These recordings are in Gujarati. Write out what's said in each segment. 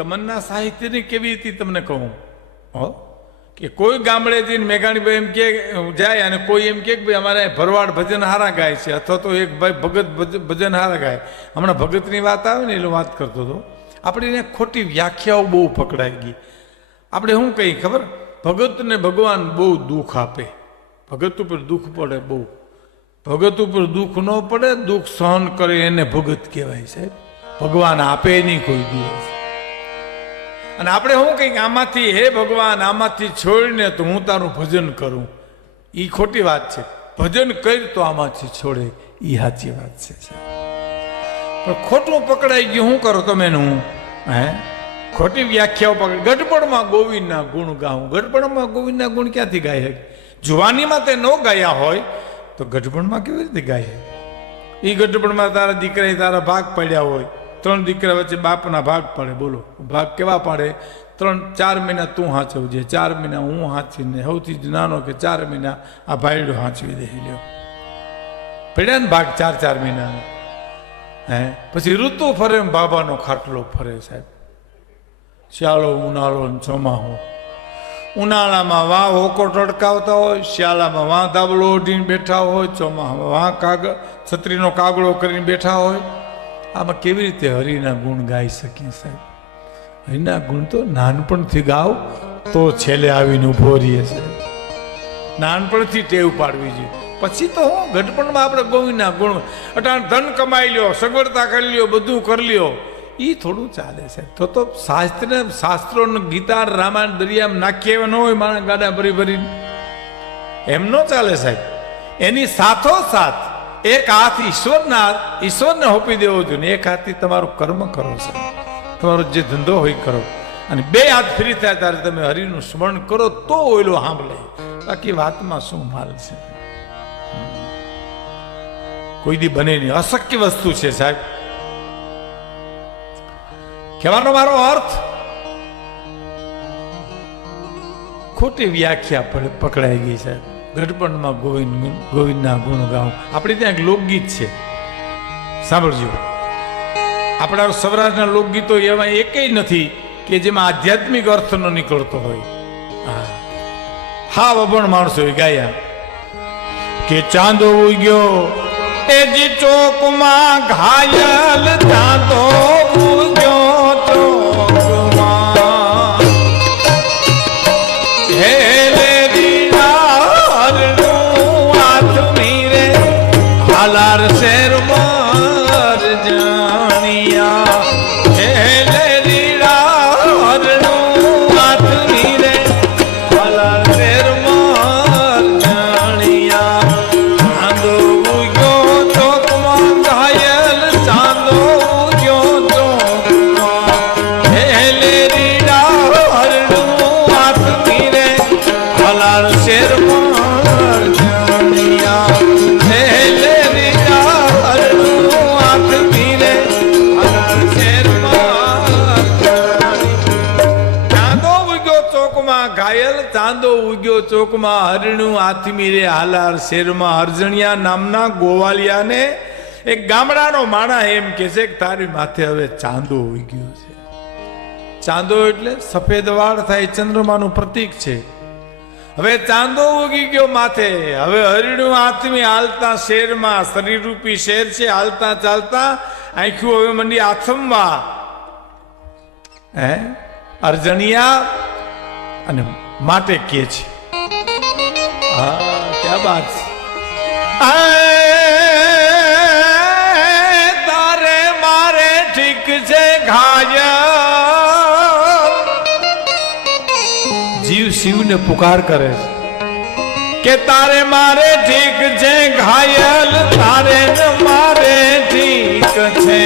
તમન્ના સાહિત્યની કેવી હતી તમને કહું હો કે કોઈ ગામડેથી મેઘાણીભાઈ એમ કે જાય અને કોઈ એમ કે ભાઈ અમારે ભરવાડ ભજન હારા ગાય છે અથવા તો એક ભાઈ ભગત ભજન હારા ગાય. હમણાં ભગતની વાત આવે ને એટલે વાત કરતો હતો. આપણે એને ખોટી વ્યાખ્યાઓ બહુ પકડાઈ ગઈ. આપણે શું કહીએ ખબર, ભગતને ભગવાન બહુ દુઃખ આપે, ભગત ઉપર દુઃખ પડે બહુ. ભગત ઉપર દુઃખ ન પડે, દુઃખ સહન કરે એને ભગત કહેવાય સાહેબ. ભગવાન આપે નહીં કોઈ દિવસ. અને આપણે શું કહીએ આમાંથી હે ભગવાન આમાંથી છોડીને તો હું તારું ભજન કરું, એ ખોટી વાત છે. ભજન કરી તો આમાંથી છોડે, એ સાચી વાત છે. પણ ખોટું પકડાઈ ગયું, શું કરો તમે એનું હે ખોટી વ્યાખ્યાઓ પકડી. ગઢપણમાં ગોવિંદના ગુણ ગાવું, ગઢપણમાં ગોવિંદના ગુણ ક્યાંથી ગાય? જુવાનીમાં તે ન ગાયા હોય તો ગઢપણમાં કેવી રીતે ગાય? એ ગઢપણમાં તારા દીકરા તારા ભાગ પડ્યા હોય, 3 દીકરા વચ્ચે બાપના ભાગ પડે. બોલો ભાગ કેવા પાડે? 3-4 મહિના તું હાંચવજે, 4 મહિના હું હાંચવીને, સૌથી નાનો કે 4 મહિના આ ભાઈડો હાંચવી દે લ્યો. પડ્યા ને ભાગ 4-4 મહિના. હે પછી ઋતુ ફરે બાબાનો ખાટલો ફરે સાહેબ. શિયાળો, ઉનાળો ને ચોમાહો. ઉનાળામાં વાં હોકો ટડકાવતા હોય, શિયાળામાં વાં ધાબળો ઓઢીને બેઠા હોય, ચોમાહામાં વાં છત્રીનો કાગડો કરીને બેઠા હોય. આમાં કેવી રીતે હરિના ગુણ ગાઈ શકીએ સાહેબ? હરિના ગુણ તો નાનપણથી ગાવ તો છેલ્લે આવીને ઉભો રહીએ સાહેબ. નાનપણથી ટેવ પાડવી જોઈએ. પછી તો હું ગઢપણમાં આપણે ગોવિંદના ગુણ અટાણ ધન કમાઈ લ્યો, સગવડતા કરી લ્યો, બધું કરી લ્યો, એ થોડું ચાલે છે. તો શાસ્ત્રો ગીતા રામાયણ દરિયામાં નાખીએ એવા ન હોય મારા ગાડા ભરી ભરીને, એમ ન ચાલે સાહેબ. એની સાથોસાથ એક હાથ ઈશ્વરને હોપી દેવો જોઈએ, એક હાથથી તમારું કર્મ કરો છે, તમારો જે ધંધો હોય કરો, અને 2 હાથ ફ્રી થાય ત્યારે તમે હરિનું સ્મરણ કરો તો ઓયલો સાંભળે. બાકી વાતમાં શું માલ છે? કોઈ દી બને નહીં, અશક્ય વસ્તુ છે સાહેબ. કહેવાનો મારો અર્થ ખોટી વ્યાખ્યા પકડાઈ ગઈ સાહેબ. ગઢપણમાં ગોવિંદના ગુણ ગાવું. આપણે ત્યાં એક લોકગીત છે, સાંભળજો. આપણા સૌરાષ્ટ્રના લોકગીતો એવા એકેય નથી કે જેમાં આધ્યાત્મિક અર્થ ન નીકળતો હોય. હા અભણ માણસો ગાયા કે ચાંદો ઉગ્યો એ જી ચોકમાં ઘાયલ, ચાંદો ઉગ્યો ચોકમાં, હે હાલાર શેર માર જાણિયા, હે લીરા હરણું હાથ નીરે હાલાર શેર માર જાણિયા. ચાંદો ઉગ્યો ચોકમાં ઘાયલ, ચાંદો ઉગ્યો ચોકમાં, હે લીરા હરણું હાથ નીરે હાલાર શેર માર જાણિયા. ઘાયલ, ચાંદો ઉગ્યો ચોકમાં, હરણું આથમી રે હાલાર શેરમાં. અરજણિયા નામના ગોવાલિયાને એક ગામડાનો માણા એમ કે છે કે તારી માથે હવે ચાંદો ઉગ્યો છે. ચાંદો એટલે સફેદ વાળ થાય, ચંદ્રમાનું પ્રતીક છે. હવે ચાંદો ઉગી ગયો માથે. હવે હરણું આથમી હાલતા શેરમાં, શરીર રૂપી શેર છે, હાલતા ચાલતા આંખ્યું હવે મંડી આથમવા. હે અરજણિયા અને માટે કે છે, હા ક્યાં બાત છે. તારે મારે ઠીક છે ઘાયલ. જીવ શિવને પુકાર કરે છે કે તારે મારે ઠીક છે ઘાયલ, તારે મારે ઠીક છે.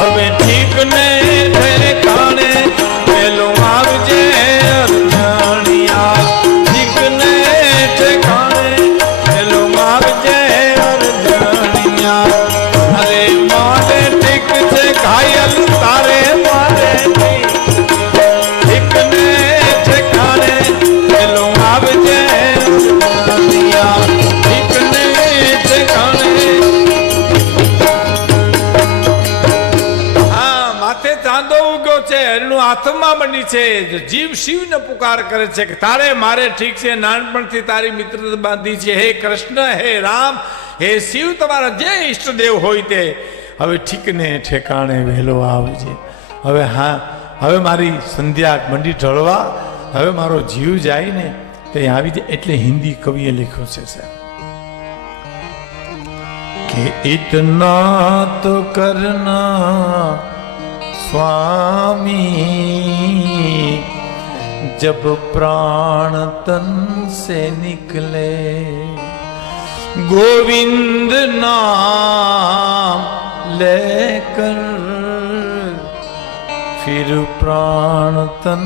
હવે ઠીક ને ઠેકાણે પેલો આવજે અરજણિયા, ઠીક ને ઠેકાણે પેલો આવજે અરજણિયા. અરે મારે ઠીક છે ઘાયલ, તારે મારે ઠીક ને ઠેકાણે પેલો આવજે અરજણિયા, ઠીક ને ઠેકાણે હાથમાં બની છે. જીવ શિવને પુકાર કરે છે કે તારે મારે ઠીક છે, નાનપણથી તારી મિત્રતા બાંધી છે. હે કૃષ્ણ, હે રામ, હે શિવ, તમારા જે ઈષ્ટદેવ હોય તે હવે ઠીકને ઠેકાણે વહેલો આવજે. હવે હા, હવે મારી સંધ્યા મંડી ઢળવા, હવે મારો જીવ જાય ને તે આવી જાય. એટલે હિન્દી કવિએ લખ્યું છે સાહેબ કે ઇતના તો કરના स्वामी जब प्राण तन से निकले, गोविंद नाम लेकर फिर प्राण तन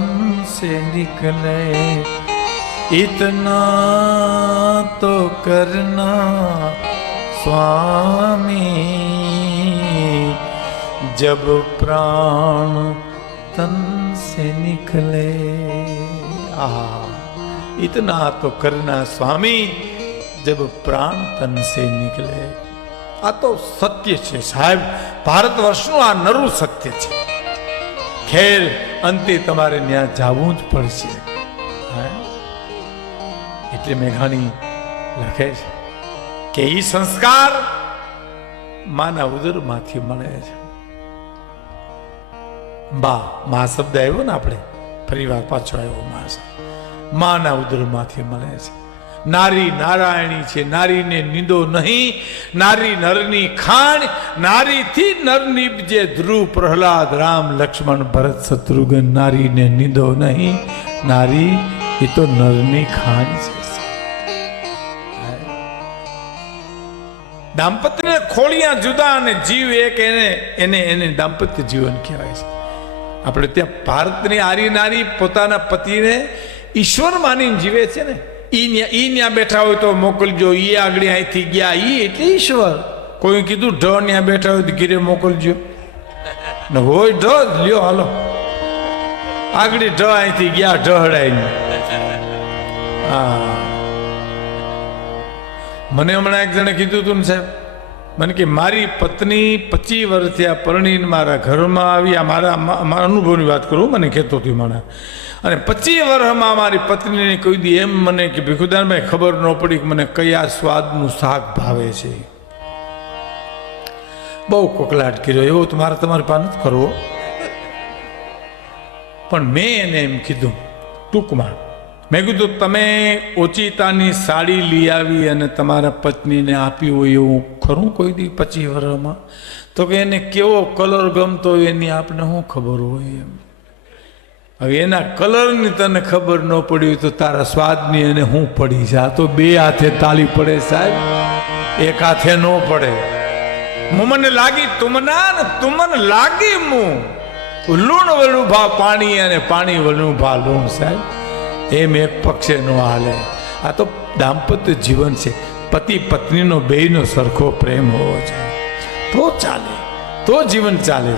से निकले. इतना तो करना स्वामी जब प्राण तन से निकले. इतना तो करना स्वामी जब प्राण तन से निकले. આ તો સત્ય છે સાહેબ, ભારત વર્ષનું આ નરું સત્ય છે. ખેર અંતે તમારે ત્યાં જવું જ પડશે. એટલે મેઘાણી લખે છે કે ઈ સંસ્કાર માના ઉદરમાંથી મળે છે. મા શબ્દ આવ્યો ને, આપણે ફરી વાર પાછો આવ્યો મા શબ્દ. માના ઉદરમાંથી મળે છે. નારી નારાયણી છે, નારીને નિંદો નહીં. નારી નરની ખાણ, નારીથી નર નીપજે. ધ્રુવ પ્રહલાદ રામ લક્ષ્મણ ભરત શત્રુઘ્ન. નારીને નિંદો નહીં, નારી એ તો નરની ખાણ છે. દાંપત્ય ખોળિયા જુદા અને જીવ એક, એને દાંપત્ય જીવન કહેવાય છે. આપણે ત્યાં ભારતની આરી નારી પોતાના પતિને ઈશ્વર માનીને જીવે છે ને. ઈ ત્યાં બેઠા હોય તો મોકલજો, ઈ આગળ અહીંથી ગયા, ઈ એટલે ઈશ્વર. કોઈ કીધું ઢ ત્યાં બેઠા હોય તો ઘીરે મોકલજો ને, હોય ઢ લ્યો હાલો, આગળ ઢ અહીંથી ગયા, ઢહડાઈને. હા, મને હમણાં એક જણે કીધું હતું ને સાહેબ, મને કે મારી પત્ની 25 વર્ષ થયા પરણીને મારા ઘરમાં આવી. આ મારા અનુભવની વાત કરું, મને કહેતો હતી મને. અને 25 વર્ષમાં મારી પત્નીને કહી દી એમ મને કે ભીખુદાનભાઈ ખબર ન પડી કે મને કયા સ્વાદનું શાક ભાવે છે. બહુ કોકલાટ કર્યો, એવો તો મારે તમારી પાસે નથી કરવો. પણ મેં એને એમ કીધું ટૂંકમાં, મેં કીધું તમે ઓચિતાની સાડી લઈ આવી અને તમારા પત્નીને આપી હોય એવું ખરું કોઈ દી 25 વર્ષમાં? તો કે એને કેવો કલર ગમતો હોય એની આપણે શું ખબર હોય એમ. હવે એના કલરની તને ખબર ન પડી હોય તો તારા સ્વાદની એને શું પડી છે? આ તો 2 હાથે તાળી પડે સાહેબ, એક હાથે ન પડે. મને લાગી તુમના ને તુમન લાગી મું, લૂણ વળું ભા પાણી અને પાણી વળું ભા લૂણ સાહેબ. એમ એક પક્ષે નો હાલે. આ તો દાંપત્ય જીવન છે. પતિ પત્નીનો બેયનો સરખો પ્રેમ હોવો જોઈએ તો ચાલે, તો જીવન ચાલે,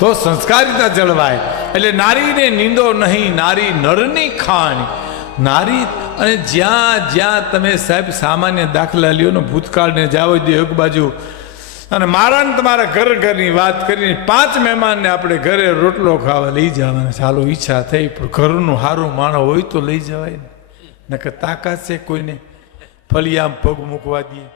તો સંસ્કારિતા જળવાય. એટલે નારીને નિંદો નહીં, નારી નરની ખાણ. નારી અને જ્યાં જ્યાં તમે સાહેબ સામાન્ય દાખલા લ્યો ને, ભૂતકાળને જાવ દો એક બાજુ, અને મારા ને તમારા ઘરની વાત કરીને 5 મહેમાનને આપણે ઘરે રોટલો ખાવા લઈ જવાના. ચાલો ઈચ્છા થઈ, પણ ઘરનું સારું માણસ હોય તો લઈ જવાય ને. નકર તાકાત છે કોઈને ફળિયામાં પગ મૂકવા દઈએ?